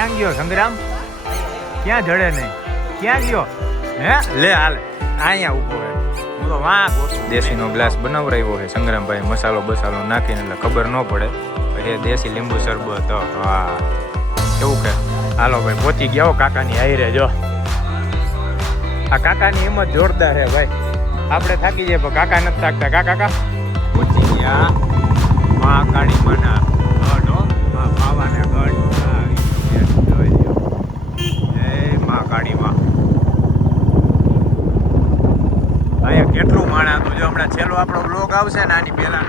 ક્યાં ગયો સંગ્રામ? ક્યાં જડે નહીં? ક્યાં ગયો? હે? લે હાલ અહીંયા ઊભો હે. હું તો વાં દેશીનો ગ્લાસ બનાવરાવ્યો છે સંગ્રામભાઈ. મસાલો બસાલો નાખીને એટલે ખબર ન પડે. પછી દેશી લીંબુ શરબત હા એવું કે? હાલો ભાઈ પહોંચી ગયા હો કાકાની હાઈરે જો. આ કાકાની હિંમત જોરદાર છે ભાઈ. આપણે થાકી જઈએ પણ કાકા નથી થાકતા. કા કાકા? પહોંચી ગયા. મા કાળી માના હમણાં છેલ્લો આપણો બ્લોગ આવશે ને આની પહેલા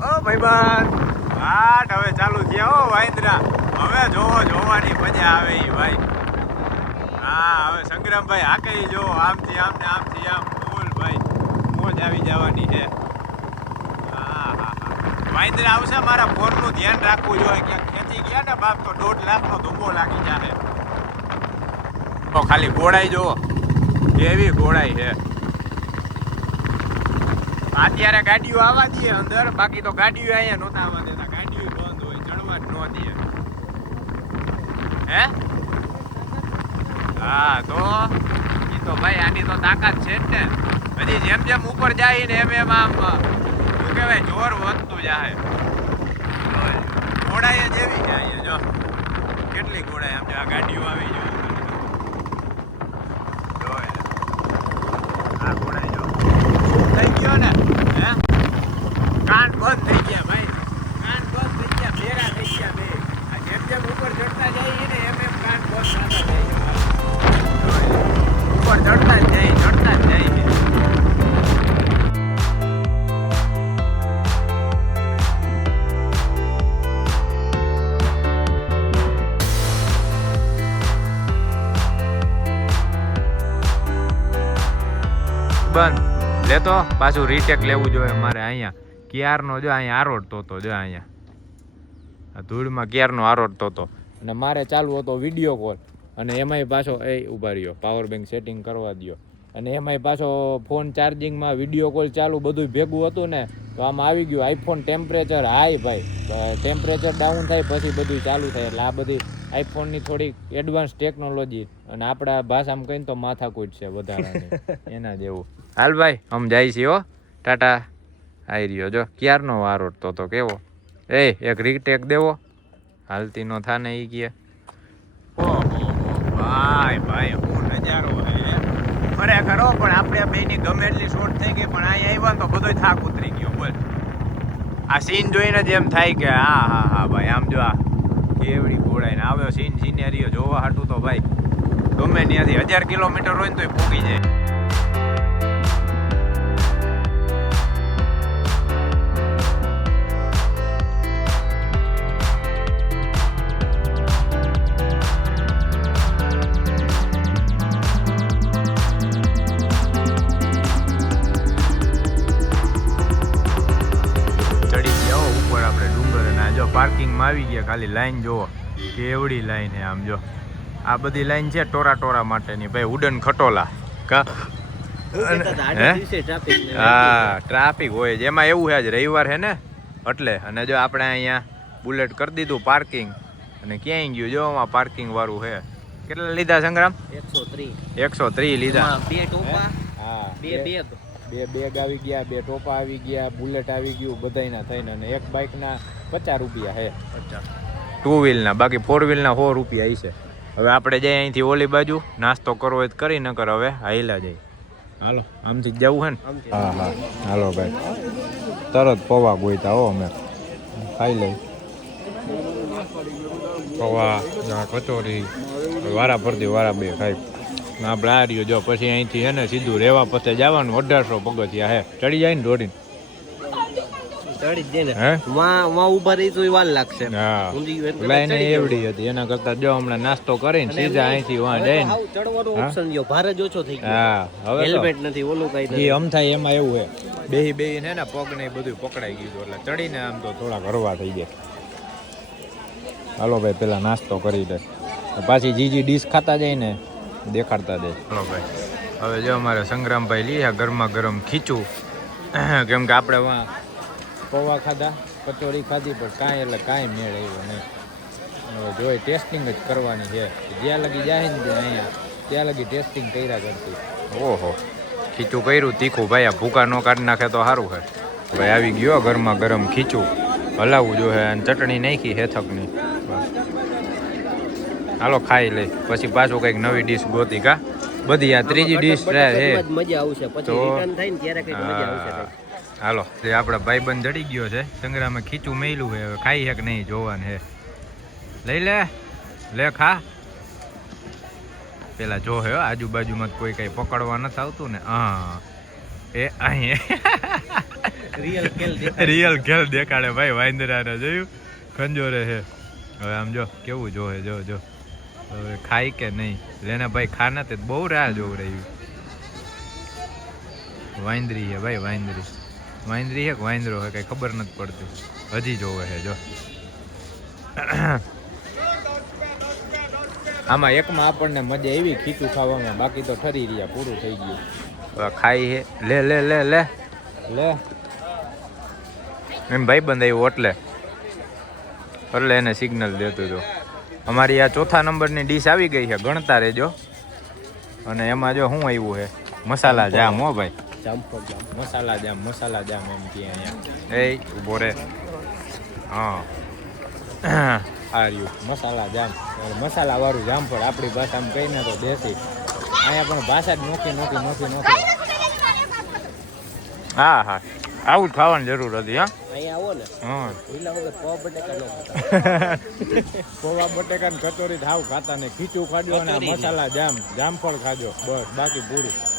ઓ ભાઈબંધ, વાટ હવે ચાલુ થયા હો વાઇન્દ્રા હવે જોવો, જોવાની મજા આવે એ ભાઈ. હા, હવે સંગ્રામભાઈ હાકઈ જો, આમથી આમ ને આમથી આમ. ફૂલ ભાઈ, મોજ આવી જવાની છે. હા આવશે, મારા ફોનનું ધ્યાન રાખવું જોઈએ. ક્યાંક ખેંચી ગયા ને બાપ, તો દોઢ લાખનો ધુમ્મો લાગી જાય તો ખાલી ગોળાઈ જુઓ. એવી ગોળાઈ છે. અત્યારે ગાડીઓ આવવા દઈએ અંદર, બાકી તો ગાડીઓ અહીંયા નહોતા આવવા દેતા. ગાડીઓ બંધ હોય ચડવા જ ન દે. હે? હા, તો એ તો ભાઈ આની તો તાકાત છે જ ને. હજી જેમ જેમ ઉપર જાય ને એમ એમ આમ શું કહેવાય, જોર વધતું જાય. ઘોડાએ જેવી જાય જો. કેટલી ઘોડાએ આમ આ ગાડીઓ આવી જો જો એ. આ ઘોડાય જો થઈ ગયો ને કાન બંધ થઈ ગયા ભાઈ. કાન બંધ થઈ ગયા ભેરા થઈ ગયા બે. જેમ જેમ ઉપર ચડતા જઈએ ને, એમ એમ કાન બંધ થતા જાય ઉપર ચડતા જ જાય, ચડતા જ જાય બંધ. લેતો પાછું રીટેક લેવું જોઈએ મારે અહીંયા. ક્યારનો જો અહીંયા આરોડતો હતો જો અહીંયા. ધૂળમાં ક્યારનો આરોડતો હતો અને મારે ચાલુ હતો વીડિયો કોલ અને એમાંય પાછો એ ઊભા રહ્યો. પાવર બેંક સેટિંગ કરવા દ્યો. અને એમાંય પાછો ફોન ચાર્જિંગમાં વીડિયો કોલ ચાલુ બધું ભેગું હતું ને, તો આમાં આવી ગયું. આઈફોન ટેમ્પરેચર હાઈ ભાઈ. ટેમ્પરેચર ડાઉન થાય, પછી બધું ચાલુ થાય. એટલે આ બધી આઈફોનની થોડીક એડવાન્સ ટેકનોલોજી અને આપણા ભાષામાં કહીને તો માથાકૂટ છે વધારાની. એના જેવું. હાલ ભાઈ આમ જાય છે હો. ટાટા આવી રહ્યો જો. ક્યારનો વારો તો તો કેવો? એ એક રીટેક દેવો. હાલતી નો થાને એ કહે ભાઈ ભાઈ હું નજારો હે. ખરેખર પણ આપણે બેની ગમે એટલી શોર્ટ થઈ ગઈ પણ અહીં આવ્યા તો બધો થાક ઉતરી ગયો. બોલ. આ સીન જોઈને જ એમ થાય કે હા હા હા ભાઈ આમ જો આ કેવડી ઘોડાઈ ને આવ્યો સીન સિનેરીઓ જોવા હાટું તો ભાઈ ગમે ત્યાંથી હજાર કિલોમીટર હોય ને તોય પોગી જાય. જો પાર્કિંગમાં આવી ગયા ખાલી લાઈન જોવો કેવડી લાઈન હે આમ જો. આ બધી લાઈન છે ટોરા ટોરા માટેની. ભાઈ ઉડન ખટોલા. કા? હા ટ્રાફિક હોય જ. એમાં એવું છે જ રવિવાર છે ને એટલે અને જો આપણે અહીંયા બુલેટ કરી દીધું પાર્કિંગ અને ક્યાંય ગયું? જો આમાં પાર્કિંગ વાળું છે. કેટલા લીધા સંગ્રામ એકસો ત્રીસ એકસો ત્રીસ લીધા. બે ટોપા હા? બે બેગ બે બેગ આવી ગયા બે ટોપા આવી ગયા બુલેટ આવી ગયું બધાયના થઈને. અને એક બાઇકના પચાસ રૂપિયા હે. ટુ વ્હીલના બાકી ફોર વ્હીલના સો રૂપિયા છે. હવે આપણે જઈએ અહીંથી ઓલી બાજુ નાસ્તો કરવો હોય તો કરી નકર કર હવે હાઈલા જઈ હાલો આમથી જ જવું હે ને? હા હા. હાલો ભાઈ. તરત પૌવા ગોઈતા હો અમે. ખાઈ લઈ પૌવા કચોરી. વારા ફરતી વારા બે ખાઈ. આપણે આ રહ્યો જો પછી અહીંથી હે ને સીધું રેવા પછી જવાનું અઢારસો પગથિયા હે. ચડી જાય ને દોડીને. ચડી જ ને વાં વાં ઊભા રહી તો વાર લાગશે. હા. ઊંધી ગયું એટલે લાઈન એવડી હતી એના કરતા જો હમણાં નાસ્તો કરીને સીધા અહીંથી વાં જઈને. ચડવાનો ઓપ્શન જો ભારે જ ઓછો થઈ ગયો. હા હવે હેલ્મેટ નથી ઓલું કઈ એ આમ થાય એમાં એવું હે બેહી બેહી ને પગ ને બધું પકડાઈ ગયું એટલે ચડીને આમ તો થોડા હરવા થઈ જાય હાલો ભાઈ પેલા નાસ્તો કરી દે. પાછી જીજી ડીશ ખાતા જાય ને દેખાડતા હાલો ભાઈ હવે જો અમારે સંગ્રામભાઈ લીધા ગરમા ગરમ ખીચું. કેમ કે આપણે વાં પૌવા ખાધા કચોરી ખાધી પણ કાંઈ એટલે કાંઈ મેળ આવ્યો નહીં. હવે જોઈ ટેસ્ટિંગ જ કરવાની છે. જ્યાં લગી જાય ને અહીંયા ત્યાં લગી ટેસ્ટિંગ કર્યા કરતી ઓહો ખીચું કર્યું તીખું. ભાઈ આ ભૂકા નો કાઢી નાખે તો સારું છે. ભાઈ આવી ગયો ગરમા ગરમ ખીચું. હલાવવું જોઈએ અને ચટણી નાખી હેથકની. હાલો ખાઈ લઈ. પછી પાછું કંઈક નવી ડીશ ગોતી કા. બધી આ ત્રીજી ડીશ છે. મજા આવશે. પછી રિટર્ન થાય ને ત્યારે કંઈક મજા આવશે. હાલો જે આપણા ભાઈબંધ જડી ગયો છે સંગ્રામે ખીચું મેલું છે હવે ખાઈ છે કે નહીં જોવાનું છે. લઈ લે લે ખા. પેલા જો હે આજુબાજુમાં કોઈ કઈ પકડવા નથી આવતું ને હા. એ અહીં. રિયલ ખેલ દેખાડે. ભાઈ વાંદરાને જોયું? ખંજોરે છે. હવે આમ જો કેવું જોવે જો જો. હવે ખાય કે નહીં? લેને ભાઈ ખાના તે બહુ રાહ જોવું રહ્યું વાંદરી છે ભાઈ વાંદરી. વાંદરી છે કે વાંદરો છે કઈ ખબર નથી પડતી. હજી જોવે છે જો. આમાં એકમાં આપણને મજા એવી ખીચું ખાવામાં. બાકી તો ઠરી રહ્યા પૂરું થઈ ગયું. ખાઈ છે લે લે લે લે. લે. એમ ભાઈ બંધ આવ્યો એટલે. એટલે એને સિગ્નલ દેતું જો અમારી આ ચોથા નંબરની ડીશ આવી ગઈ છે. ગણતા રહેજો. અને એમાં જો શું આવ્યું છે મસાલા જામ હો ભાઈ. જામફળ જામ. મસાલા જામ મસાલા જામ એમ કે અહીંયા. એ ઊભો રે. હા. આ મસાલા જામ. મસાલાવાળું જામફળ આપણી ભાષામાં કહીને તો દેશી. અહીંયા પણ ભાષા જ નોખી નોખી નોખી નોખી. હા હા. આવું જ ખાવાની જરૂર હતી હા? અહીંયા આવો ને. હા. લીલા વગર પૌવા બટેકા ન ખાતા. પોવા બટેકા ને કચોરી થાવ ખાતા ને ખીચું ખાજો ને આ મસાલા જામ. જામફળ ખાજો. બસ બાકી પૂરું.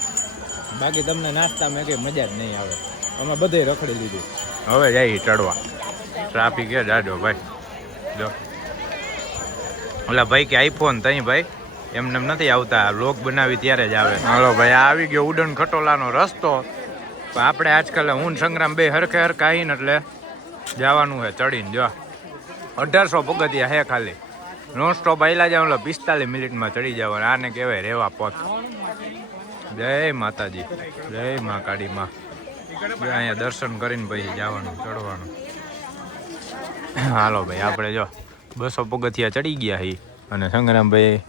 બાકી તમને નાસ્તા મેં કઈ મજા જ નહીં આવે. અમે બધે રખડી લીધું. હવે જાય ચડવા. ટ્રાફિક એ જાજો ભાઈ. જો. ઓલા ભાઈ કે આઈફોન તઈ ભાઈ. એમને એમ નથી આવતા. લોક બનાવી ત્યારે જ આવે. હાલો ભાઈ આવી ગયો ઉડન ખટોલાનો રસ્તો. પણ આપણે આજકાલ હું સંગ્રામ બે હરખે હરખા આવીને એટલે જવાનું છે ચડીને. જો. અઢારસો પગથિયા હે ખાલી. નોન સ્ટોપ આયલા જાવ પિસ્તાલીસ મિનિટમાં ચડી જવાનું. આને કહેવાય રેવા પોત. જય માતાજી. જય મા કાળી માં અહીંયા દર્શન કરીને પછી જવાનું ચડવાનું. હાલો ભાઈ આપણે જો બસો પગથિયા ચડી ગયા હી અને સંગ્રામભાઈ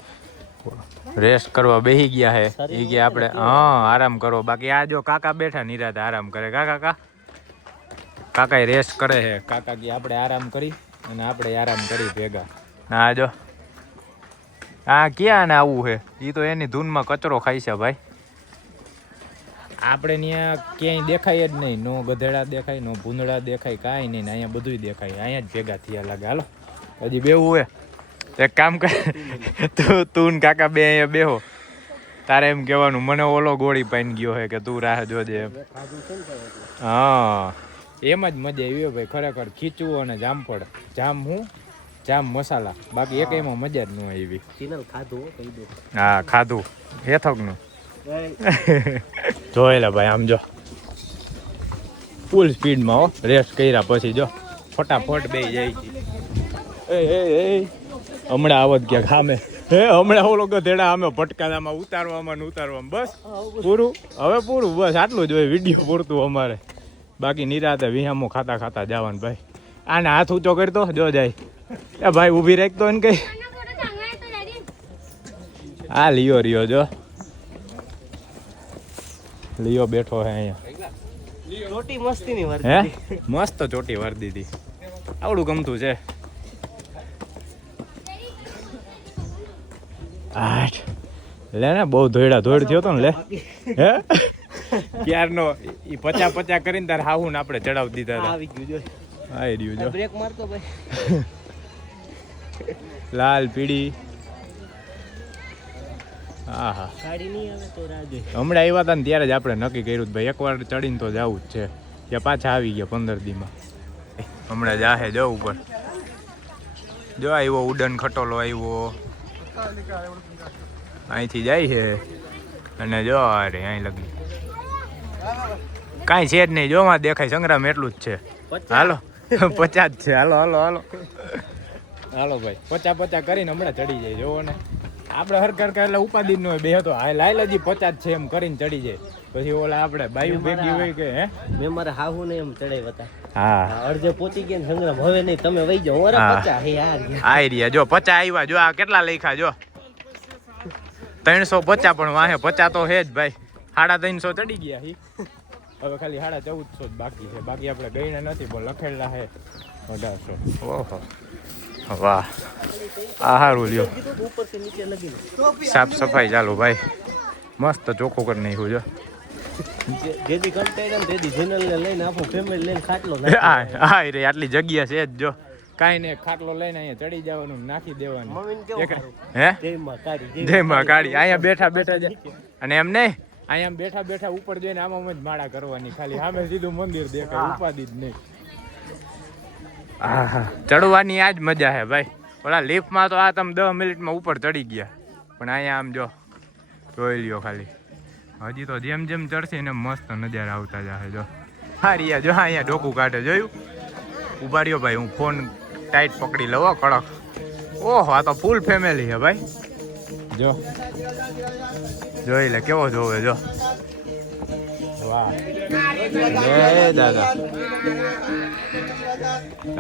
રેસ્ટ કરવા બેસી ગયા હે. એ કે આપણે હા આરામ કરો. બાકી આ જો કાકા બેઠા નિરાતે આરામ કરે. કા? કાકા કાકા રેસ્ટ કરે હે. કાકા કે આપણે આરામ કરી અને આપણે આરામ કરી ભેગા. ના જો આ ક્યાં ને આવું છે એ તો એની ધૂનમાં કચરો ખાય છે ભાઈ. આપણે ત્યાં ક્યાંય દેખાય જ નહીં. નો ગધેડા દેખાય નો ભૂંદડા દેખાય કાંઈ નહીં. ને અહીંયા બધુંય દેખાય. અહીંયા જ ભેગા થયા લાગે. હાલો. હજી બેવું હે. એક કામ કર. તું તું ને કાકા બે અહીંયા બેહો. તારે એમ કહેવાનું મને ઓલો ગોળી પાઈને ગયો હે કે તું રાહ જોજે એમ. હા. એમ જ મજા આવી ભાઈ. ખરેખર ખીચવું અને જામફળ. જામ હું? જામ મસાલા. બાકી એક એમાં મજા જ ન આવી. ખાધું. હા ખાધું. હેથકનું જોઈ લે ભાઈ આમ જો. ફૂલ સ્પીડમાં હો રેસ્ટ કર્યા પછી જો ફટાફટ બે જાય છે. એ એ એ. હમણાં આવત ગયા ખામે હે હમણાં ઓલો ગધેડા અમે પટકાદામાં ઉતારવામાં ને ઉતારવામાં. બસ પૂરું હવે પૂરું બસ આટલું જ હોય વીડિયો પૂરતું અમારે. બાકી નિરાતે વિહામો ખાતા ખાતા જવાનું ભાઈ. આને હાથ ઊંચો કરતો જો જાય. એ ભાઈ ઊભી રાખતો ને કઈ. આ લિયો રિયો જો. લિયો બેઠો હે અહીંયા. ચોટી મસ્તી ની હે? મસ્ત ચોટી વર્દી હતી. આવડું ગમતું છે. આઠ. લે ને બહુ ધોયડા ધોયડ થયો તો ને લે. હે? ક્યારનો ઈ પચા પચા કરીને તાર હાહુ ને આપણે ચડાવી દીધા હતા આવી ગયું જો. આઈ રહ્યું જો. બ્રેક મારતો ભાઈ. લાલ પીળી. હા હા હમણાં આવ્યા હતા ને ત્યારે જ આપણે નક્કી કર્યું ભાઈ એકવાર ચડીને તો જવું જ છે. ત્યાં પાછા આવી ગયા પંદર દીમાં. હમણાં જાહે જો ઉપર. જો આવ્યો ઉડન ખટોલો આવ્યો. અહીંથી જાય છે. અને જો અરે અહીં લગી. કાંઈ છે જ નહીં. જોમાં દેખાય સંગ્રામ એટલું જ છે. હાલો. પચાસ છે. હાલો હાલો હાલો. હાલો ભાઈ. પચા પચા કરીને હમણાં ચડી જાય. જોવો ને. આપણે હરકર એટલે ઉપાધિ ન હોય બે હતો. હા લાયલાજી પચાસ છે એમ કરીને ચડી જાય. પછી ઓલા આપણે બાયુ ભેગી હોય કે હે? મેં મારા હાહુ ને એમ ચડાવ્યા હતા. હા. અડધે પોતી ગયા સંગ્રામ હવે નહીં તમે વહી જાઓ. ઓરે હા. પચા હે યાર આઈ રહ્યા. જો પચા આવ્યા જો આ કેટલા લખ્યા જો? ત્રણસો પચા પણ વાહે પચા તો હે જ ભાઈ. સાડા ત્રણસો ચડી ગયા હી. હવે ખાલી સાડા ચૌદસો જ બાકી છે. બાકી આપણે ગઈને નથી પણ લખેલા છે અઢારસો. ઓહો. વાહ. આ સારું લ્યો. સાફ સફાઈ ચાલુ ભાઈ. મસ્ત ચોખ્ખું કરી નાખ્યું જો જેથી તેથી લઈને આખું ફેમિલી લઈને ખાટલો આ રે આટલી જગ્યા છે જ જો. કાંઈ ને ખાટલો લઈને અહીંયા ચડી જવાનું નાખી દેવાનું. હે? જય માં કાળી અહીંયા બેઠા બેઠા જ અને એમ નહીં અહીંયા બેઠા બેઠા ઉપર જઈને આમાં જ માળા કરવાની ખાલી સામે સીધું મંદિર દેખાય હા. ઉપાધિ જ નહીં. આહા ચડવાની આ જ મજા છે ભાઈ. ઓલા લિફ્ટમાં તો આ તમે દસ મિનિટમાં ઉપર ચડી ગયા. પણ અહીંયા આમ જો જોઈ લ્યો ખાલી. હજી તો જેમ જેમ ચડશે એને મસ્ત નજારા આવતા જશે જો. હા જો અહીંયા ડોકું કાઢે જોયું? ઊભા રહ્યો ભાઈ હું ફોન ટાઈટ પકડી લઉં હો, કડક. ઓહો આ તો ફૂલ ફેમિલી છે ભાઈ. જો. જોઈ લે કેવો જોવે જો. વાહ. દાદા.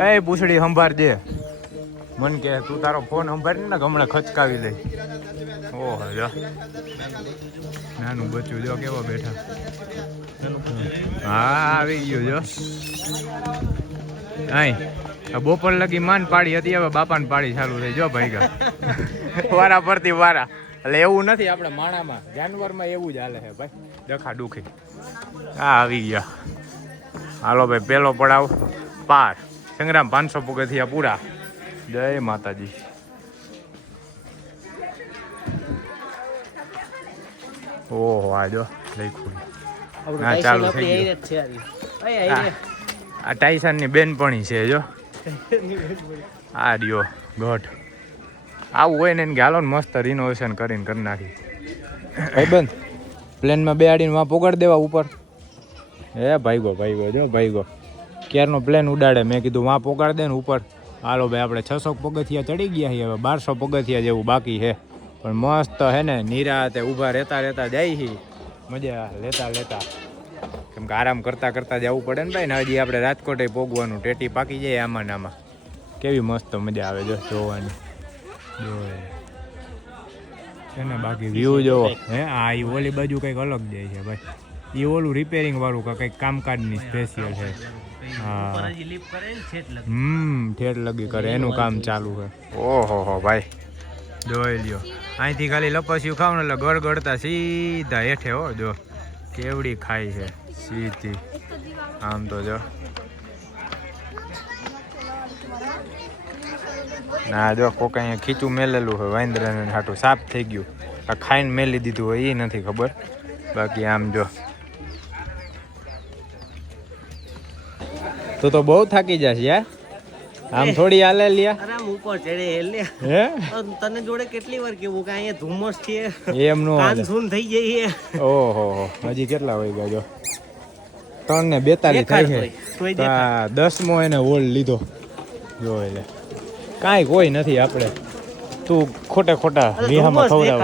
એ પૂછડી સંભાળજે મન કે તું તારો ફોન સંભાળી ને હમણાં ખચકાવી લઈ ઓહો જો નાનું બચ્ચું જો કેવો બેઠા. હા, આવી ગયું જો આઈ બપોર લગી માન પાડી હતી, હવે બાપાને પાડી ચાલુ થઈ. જો ભાઈ ગા વારા પરથી વારા. એટલે એવું નથી, આપણે માણામાં. જાનવરમાં એવું જ હાલે છે, ભાઈ. ડખા દુખી. આ આવી ગયા. હાલો ભાઈ પેલો પડાવ. પાર. સંગ્રામ પાંચસો પગથિયા પૂરા. જય માતાજી. ઓહો આ જો લખ્યું. આપણું હા, ચાલુ થઈ ગયું. આ ટાઈસનની બેનપણી છે જો. આ રહ્યો ગઢ. આવું હોય ને એને ને મસ્ત રિનોવેશન કરીને કરી નાખી. ભાઈબંધ પ્લેનમાં બેહાડીને વાં પોગાડી દેવા ઉપર. એ ભાઈગો ભાઈગો જો ભાઈગો. ક્યારનો પ્લેન ઉડાડે? મેં કીધું વાં પોગાડી દે ને ઉપર. હાલો ભાઈ આપણે છસો પગથિયા ચડી ગયા છીએ હવે બારસો પગથિયા જેવું બાકી છે. પણ મસ્ત હે ને નિરાતે ઊભા રહેતા રહેતા જાય છે મજા લેતા લેતા. કેમ કે આરામ કરતાં કરતાં જવું પડે ને ભાઈ ને હજી આપણે રાજકોટે પોગવાનું ટેટી પાકી જાય આમાં ને આમાં. કેવી મસ્ત મજા આવે જો જોવાની. જો છે ને બાકી વ્યૂ જોવો. હે આ ઈ ઓલી બાજુ કંઈક અલગ જાય છે ભાઈ. એ ઓલું રિપેરિંગ વાળું કે કંઈક કામકાજની સ્પેશિયલ છે. હા. હમ ઠેઠ લગી કરે. એનું કામ ચાલુ છે. ઓહો હો ભાઈ. જોઈ લ્યો. અહીંથી ખાલી લપસ્યું ખાવ ને એટલે ગળગળતા સીધા હેઠે હો જો. કેવડી ખાય છે સીધી. આમ તો જો. ના જો કોક અહીંયા ખીચું મેલેલું હોય વાંદરાને હાટું સાફ થઈ ગયું. આ ખાઈને મેલી દીધું હોય એ નથી ખબર. બાકી આમ જો. તો તો બહુ થાકી જશે યાર. આમ થોડી હાલે લ્યા. અરે આમ ઉપર ચડે એટલે હે? તને જોડે કેટલી વાર કેવું કે અહીંયા ધુમ્મસ છે? એમ નો કાન હાલે. સૂન થઈ જઈએ ઓહો હો હજી કેટલા વાગ્યા જો? ત્રણ ને બેતાલીસ થાય છે દસમો એને હોલ્ડ લીધો. જો એટલે કાંઈ કોઈ નથી આપણે. તું ખોટે ખોટા અરે વિહામાં ખવડાવ.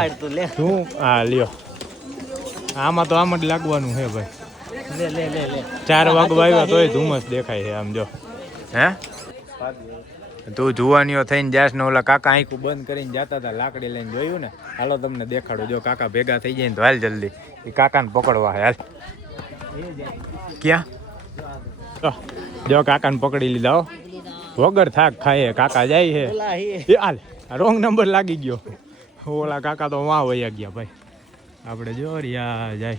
તું હા લ્યો. આમાં તો આમ જ લાગવાનું છે ભાઈ. લે લે લે લે. ચાર વાગવા આવ્યા તોય. ધુમ્મસ દેખાય છે આમ જો. હે? તું જુવાનીઓ થઈને જાસ ને ઓલા કાકા આંખું બંધ કરીને જતા હતા લાકડી લઈને જોયું ને? હાલો તમને દેખાડો. જો કાકા ભેગા થઈ જાય ને તો હાલ જલ્દી. એ કાકાને પકડવા હાલ. ક્યાં? તો, જો કાકાને પકડી લીધા હો. વગર થાક ખાય કાકા જાય છે. એ હાલ રોંગ નંબર લાગી ગયો. ઓલા કાકા તો વાં વયા ગયા ભાઈ. આપણે જો રિયા જાય.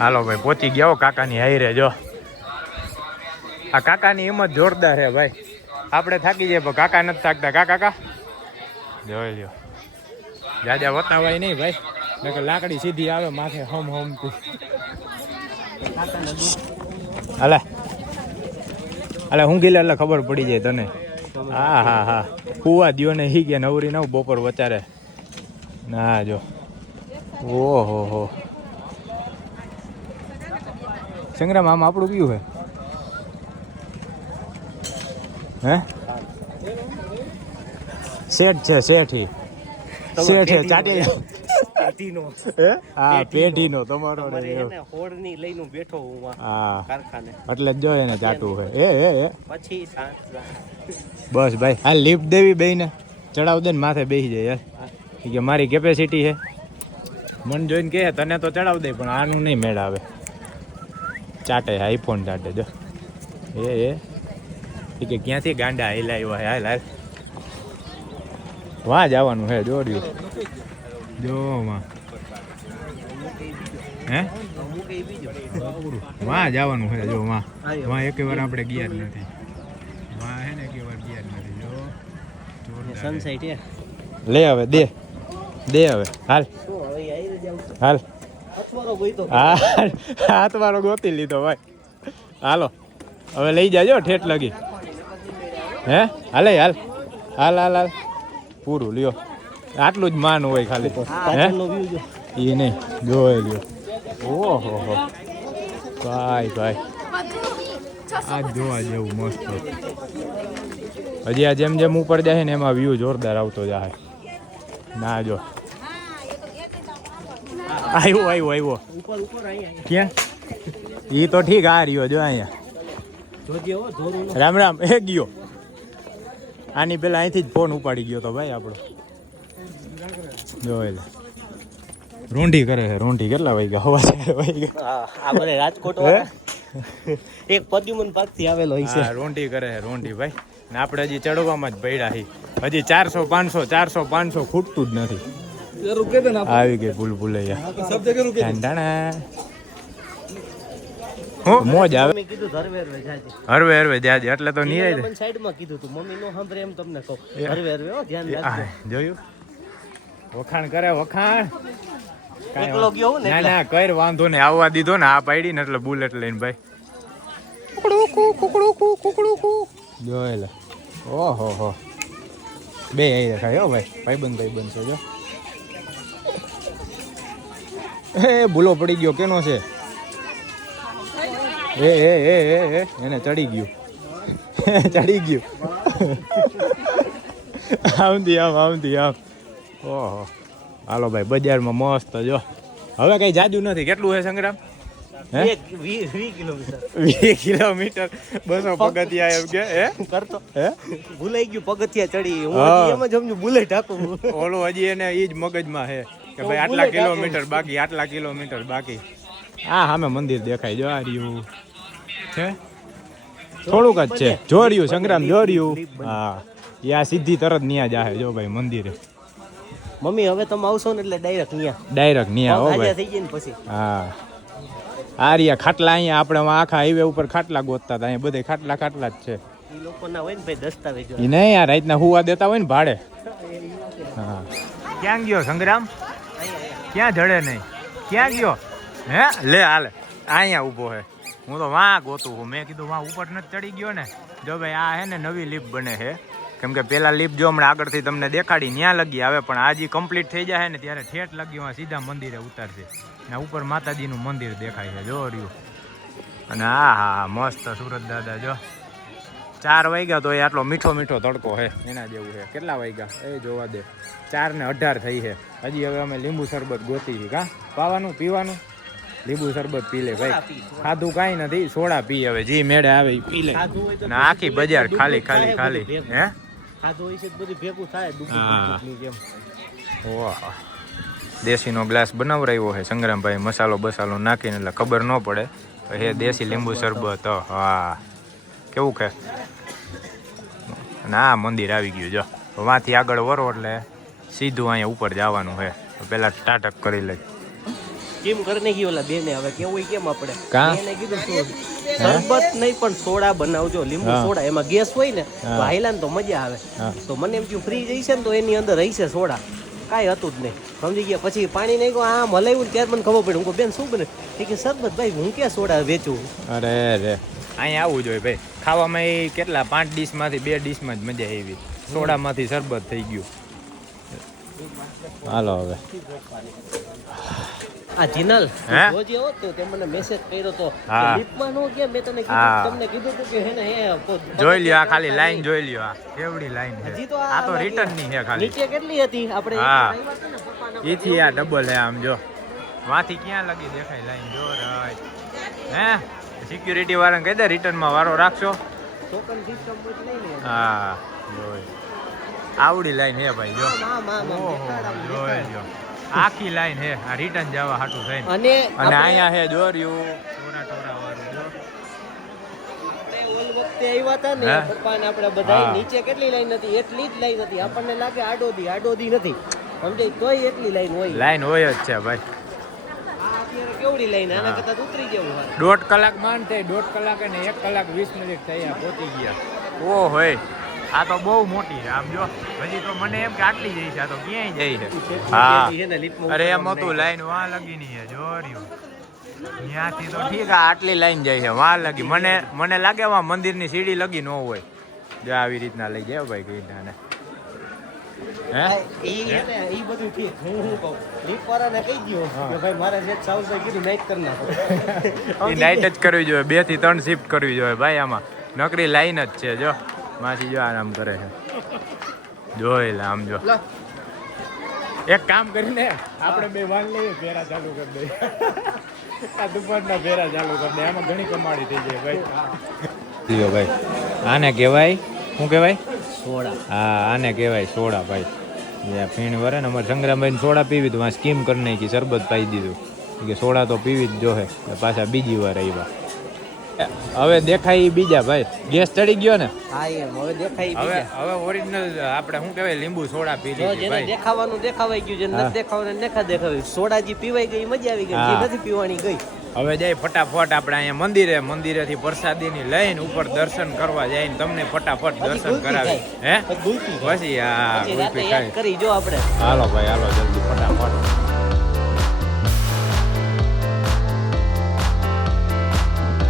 હાલો ભાઈ પહોંચી ગયા કાકાની હાઈરે જો. આ કાકાની હિંમત જોરદાર છે ભાઈ. આપણે થાકી જાય પણ કાકા નથી થાકતા. કા કાકા? જોઈ લ્યો. જાજા વતાવાય નહીં ભાઈ. નકર લાકડી સીધી આવે માથે હમ હમ તું હાલે. હાલે ઊંઘી લે એટલે ખબર પડી જાય તને. હા હા હા. કુવા દિયો ને હી ગયા નવરી નવ બપોર વચારે ના જો. ઓહો હો. સંગ્રામ આમ આપણું કયું હે? હે? શેઠ છે શેઠી. શેઠે ચાટી પેઢીનો. હે? હા પેઢીનો. તમારો ને હોડની લઈને બેઠો હું આ હા. કારખાને. એટલે જો એને જાટું હોય. એ એ એ. પછી બસ ભાઈ હા લિફ્ટ દેવી બેયને. ચડાવ દે ને માથે બેસી જાય યાર કે મારી કેપેસિટી છે. મન જોઈને કહે તને તો ચડાવ દે પણ આનું નહીં મેળાવે. ચાટે આઈફોન ચાટે જો. એ એ. કે ક્યાંથી ગાંડા હિલાવ્યો હે હાલ હાલ. વાહ જવાનું હે જોડ્યું જો માં. હે? માં જવાનું છે જો માં એક વાર આપણે ગયા જ નથી. વાં હે ને એક વાર ગયા જ નથી જો. જોરદાર હે. સનસાઇટ હે લે હવે દે. દે હવે. હાલ. શું હવે આવી જાવ હાલ. હાથ વાળો ગોતી લીધો ભાઈ. હાલો. હવે લઈ જાજો ઠેઠ લગી. હે? હાલે હાલ. હાલ હાલ હાલ. પૂરું લ્યો. આટલું જ માન હોય ખાલી. હે એ નહીં જોઈ લ્યો. ઓહો હો. ભાઈ ભાઈ. આ જોવા જેવું મસ્ત હજી આ જેમ જેમ ઉપર જાય ને એમાં વ્યૂ જોરદાર આવતો જાય. ના જો. આવ્યો આવ્યો આવ્યો. ક્યાં? એ તો ઠીક આ રહ્યો જો અહીંયા. રામ રામ એ ગયો. આની પેલા અહીંથી જ ફોન ઉપાડી ગયો તો ભાઈ આપણો. જો એટલે રોંઢી કરે છે રોંઢી કેટલા વાગ્યા? હવા ચાર વાગ્યા. આ બધા રાજકોટ એક પદ્યુમન પાકથી આવેલો હોય છે. હા રોંઢી કરે છે રોંઢી ભાઈ. ને આપણે હજી ચડવામાં જ પડ્યા હી હજી ચારસો પાંચસો ચારસો પાંચસો ખૂટતું જ નથી. આવી ગઈ ભૂલ ભૂલૈયા. મોજ આવે. મમ્મી કીધું ધરવેર વે જાજે. હરવે હરવે જાજે. એટલે તો નહીં મને સાઈડ કીધું તું મમ્મી નો સાંભળે એમ તમને કહું. એ. ધરવેર ધ્યાન રાખજો. જોયું? વખાણ કરે વખાણ. એકલો ગયો ને ના ના કઈ વાંધો નહીં. આવવા દીધો ને આ પાડી ને એટલે બુલેટ લઈને ભાઈ. જો એટલે ઓહો હો. બે અહીં દેખાય હો ભાઈ. ભાઈબંધ ભાઈબંધ છે જો. એ ભૂલો પડી ગયો કેનો છે? એ એ એ એ એ એને ચડી ગયું. ચડી ગયું. આમથી આમ આમથી આમ. ઓહો. હાલો ભાઈ બજારમાં મસ્ત જો. હવે કઈ જાજુ નથી. કેટલું છે સંગ્રામ? વીસ કિલોમીટર. બસો પગથિયા એમ કે હે? કરતો. હે? ભૂલાઈ ગયું પગથિયા ચડી. હું એમ જ સમજુ બુલેટ ઓલો હજી એને એ જ મગજમાં હે કે ભાઈ આટલા કિલોમીટર બાકી આટલા કિલોમીટર બાકી. આ સામે મંદિર દેખાય જો આ રહ્યું છે થોડુંક જ છે. જોર્યું સંગ્રામ જોર્યું. હા. યા સીધી તરત ન્યા જાહે જો ભાઈ મંદિરે. મમ્મી હવે તમે આવશો ને એટલે ડાયરેક્ટ નિયા. ડાયરેક્ટ નિયા હો ભાઈ. થઈ જઈને પછી. હા. આ રહ્યા ખાટલા અહીંયા આપણે આખા હાઈવે ઉપર ખાટલા ગોતતા હતા અહીંયા બધે ખાટલા ખાટલા જ છે. એ લોકોના હોય ને ભાઈ દસ્તાવેજો. એ નહીં આ રાતના હુવા દેતા હોય ને ભાડે. હા. ક્યાં ગયો સંગ્રામ? ક્યાં જડે નહીં? ક્યાં ગયો? હે? લે હાલે. અહીંયા ઊભો હે. હું તો વાં ગોતું છું. મેં કીધું વાં ઉપર નથી ચડી ગયો ને. જો ભાઈ આ હે ને નવી લીપ બને છે કેમ કે પેલા લીપ જો હમણાં આગળથી તમને દેખાડી ત્યાં લગી આવે પણ આજે કમ્પ્લીટ થઈ જાય ને ત્યારે ઠેઠ લગી માં સીધા મંદિરે ઉતારશે. ને ઉપર માતાજીનું મંદિર દેખાય છે જો રહ્યું. અને હા હા મસ્ત સુરત દાદા જો. ચાર વાગ્યા તો એ આટલો મીઠો મીઠો તડકો છે એના જેવું છે. કેટલા વાગ્યા? એ જોવા દે. ચાર ને અઢાર થઈ છે. હજી હવે અમે લીંબુ શરબત ગોતી કા? પાવાનું પીવાનું? લીંબુ શરબત પી લે ભાઈ. ખાધું કાંઈ નથી સોડા પી હવે જે મેળે આવે એ પી લે. આખી બજાર ખાલી ખાલી ખાલી હે? ખાધું હોય છે બધું ભેગું થાય ડૂબું જેમ. ઓહ દેશીનો ગ્લાસ બનાવરાયો છે સંગ્રામભાઈ મસાલો બસાલો નાખીને એટલે ખબર ન પડે. હે દેશી લીંબુ શરબત હા. કેવું કે? ના મંદિર આવી ગયું જો. વાંથી આગળ વરો એટલે સીધું અહીંયા ઉપર જવાનું છે પહેલાં પેલા સ્ટાર્ટઅપ કરી લઈ. કેમ કરી ગઈ ઓલા બેને? હવે કેવું કેમ આપણે? કાં? કીધું શરબત નહીં પણ સોડા બનાવજો. લીંબુ સોડા. એમાં ગેસ હોય ને તો હા. હાઈલા તો મજા આવે. તો મને એમ થયું ફ્રી જઈશે ને તો એની અંદર રહીશે સોડા. કાંઈ હતું જ નહીં. સમજી ગયા. પછી પાણી નહીં ગયો આમ હલાવ્યું ને ત્યારે મને ખબર પડી. હું કહું બેન શું બને? એ કે શરબત ભાઈ હું ક્યાં સોડા વેચું? અરે રે અહીંયા આવવું જોઈએ ભાઈ. ખાવામાં એ કેટલા પાંચ ડીશમાંથી બે ડીશમાં જ મજા આવી. સોડામાંથી શરબત થઈ ગયું. હાલો હવે. આ જીનલ. હે? જોજે તો તે મને મેસેજ કર્યો તો. હા. નો ગયા મેં તને કીધું તમને કીધું હતું કે હે ને હે જોઈ લ્યો આ ખાલી લાઈન જોઈ લ્યો આ. કેવડી લાઈન હજી તો આ તો રિટર્નની છે ખાલી. નીચે કેટલી હતી? આપણે હા. આવ્યા હતા ને પપ્પાના ઈથી આ ડબલ હે આમ જો. વાથી ક્યાં લગી દેખાય લાઈન જો રાઈટ હે? સિક્યુરિટી વાળાને કહી દે રિટર્નમાં વારો રાખશો. ટોકન સિસ્ટમ જ લઈને હા જોઈ. આવડી લાઈન હે ભાઈ જો. જોઈ દેખાડ. આખી લાઈન હે આ રિટર્ન જવા હાટું થઈને. અને અને અહીંયા હે દોર્યું. ટોરા ટોરા વાળું જો. વખતે આવ્યા હતા ને પપ્પાને આપણે બધા નીચે કેટલી લાઈન હતી? એટલી જ લાઈન હતી. આપણને લાગે આડોદી આડોદી નથી. સમજાય? તોય એટલી લાઈન હોય. લાઈન હોય જ છે ભાઈ. કેવડી લાઈન? આના કરતા ઉતરી જવું હોય. દોઢ કલાક માન થઈ દોઢ કલાક અને એક કલાક વીસ મિનિટ થયા પહોંચી ગયા. ઓ હોય આ તો બહુ મોટી છે આમ જો. હજી તો મને એમ કે આટલી જઈ છે આ તો ક્યાંય જઈ છે. હા. અરે એમ હતું. લાઈન વાં લગીની છે જોર્યું ત્યાંથી તો ઠીક આ આટલી લાઈન જાય છે વા લગી. મને મને લાગે વાં મંદિરની સીડી લગી ન હોય. જો આવી રીતના લઈ જાય ભાઈ કઈ ના બેથી ત્રણ શિફ્ટ કરવી જોઈએ ભાઈ આમાં. નકરી લાઈન જ છે જો. માસી જો આરામ કરે છે. જોઈ લે આમ જો. એક કામ કરીને આપણે બે વાન લઈએ ફેરા ચાલુ કરી દઈએ. આ દુપહરના ફેરા ચાલુ કરી દે એમાં ઘણી કમાણી થઈ જાય ભાઈ. લ્યો ભાઈ. આને કહેવાય શું કહેવાય? સોડા. હા આને કહેવાય સોડા ભાઈ. જે ફીણ વરે ને અમારે સંગ્રામભાઈ સોડા પીવી તો સ્કીમ કરી નાખી શરબત પાઈ દીધું. કે સોડા તો પીવી જ જોહે પાછા બીજી વાર આવ્યા હવે દેખાય બીજા ભાઈ. ગેસ ચડી ગયો ને? હા, એમ. હવે દેખાય હવે હવે ઓરિજિનલ આપણે શું કહેવાય લીંબુ સોડા પી લીધી ભાઈ. દેખાવાનું દેખાવાઈ ગયું હા. નથી દેખાવાનું એને દેખા દેખાવી સોડા જે પીવાઈ ગઈ મજા આવી ગઈ જે નથી પીવાની ગઈ. હવે જાય ફટાફટ આપણે અહીંયા મંદિરે મંદિરેથી પ્રસાદીની લઈને ઉપર દર્શન કરવા જાય તમને ફટાફટ દર્શન કરાવી. હે? પછી ખાય કરી જો આપણે. હાલો ભાઈ હાલો જલ્દી ફટાફટ.